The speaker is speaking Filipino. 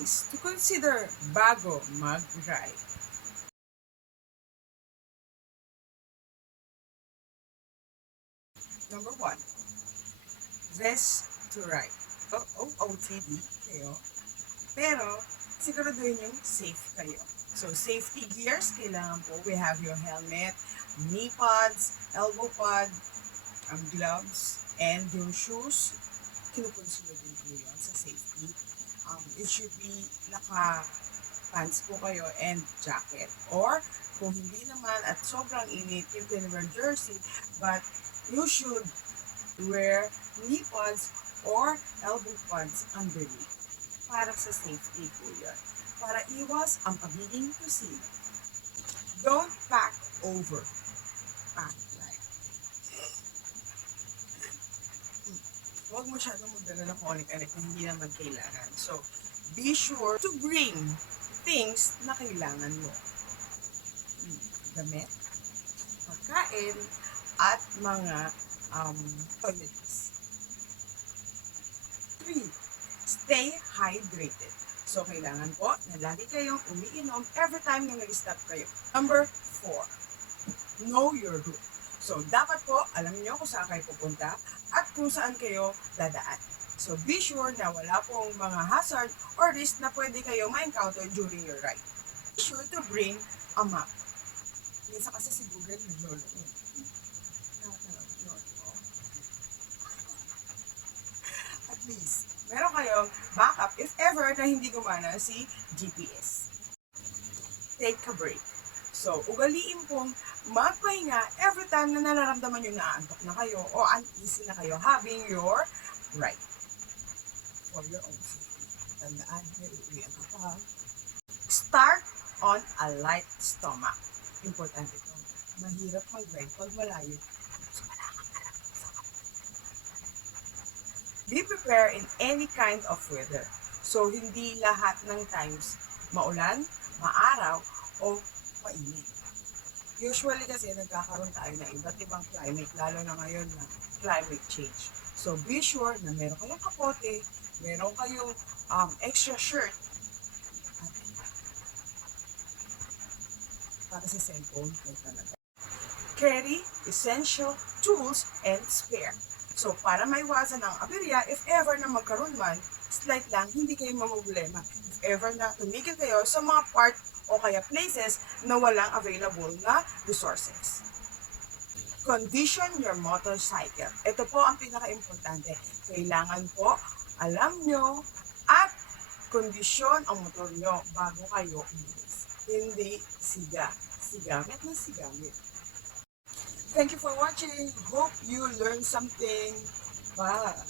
things to consider bago mag-ride. Number 1, vest to ride. OOTD kayo, pero siguraduhin yung safe kayo. So, safety gears, kailangan po, we have your helmet, knee pads, elbow pad, gloves, and yung shoes, kinukonsulo din po yun sa safety. It should be naka-pants po kayo and jacket. Or, kung hindi naman at sobrang init, you can wear jersey, but you should wear knee pads or elbow pads underneath. Para sa safety po yun. Para iwas ang pagiging kusino. Don't pack over. Pack light. Huwag masyadong magdala ng konik-anik na hindi naman kailangan. So, be sure to bring things na kailangan mo. Damit, pagkain, at mga toiletries. 3. Stay hydrated. So, kailangan po na lagi kayong umiinom every time na nag-stop kayo. Number 4, know your route. So, dapat po, alam niyo kung saan kayo pupunta at kung saan kayo dadaan. So, be sure na wala pong mga hazard or risk na pwede kayo ma-encounter during your ride. Be sure to bring a map. Minsan kasi si Google naglolo. At least, meron kayong backup if ever na hindi gumana si GPS. Take a break. So, ugaliin pong magpahinga every time na nararamdaman nyo na antok na kayo o uneasy na kayo having your ride. For your own safety. Tandaan, may uuwian ka pa. Start on a light stomach. Importante ito. Mahirap mag-ride pag malayo. So, wala kang alam sa Be prepared in any kind of weather. So, hindi lahat ng times maulan, maaraw, o mainit. Usually kasi nagkakaroon tayo ng iba't ibang climate, lalo na ngayon na climate change. So, be sure na meron kayong kapote, meron kayong extra shirt, at para sa cellphone, ay talaga. Carry essential tools and spare. So, para maiwasan ang aberya, if ever na magkaroon man, slight lang, hindi kayo mamumblema. If ever na tumigil kayo sa mga part o kaya places na walang available na resources. Condition your motorcycle. Ito po ang pinaka-importante. Kailangan po, alam nyo, at kondisyon ang motor nyo bago kayo umalis. Hindi sigamit na sigamit. Thank you for watching. Hope you learned something. Bye!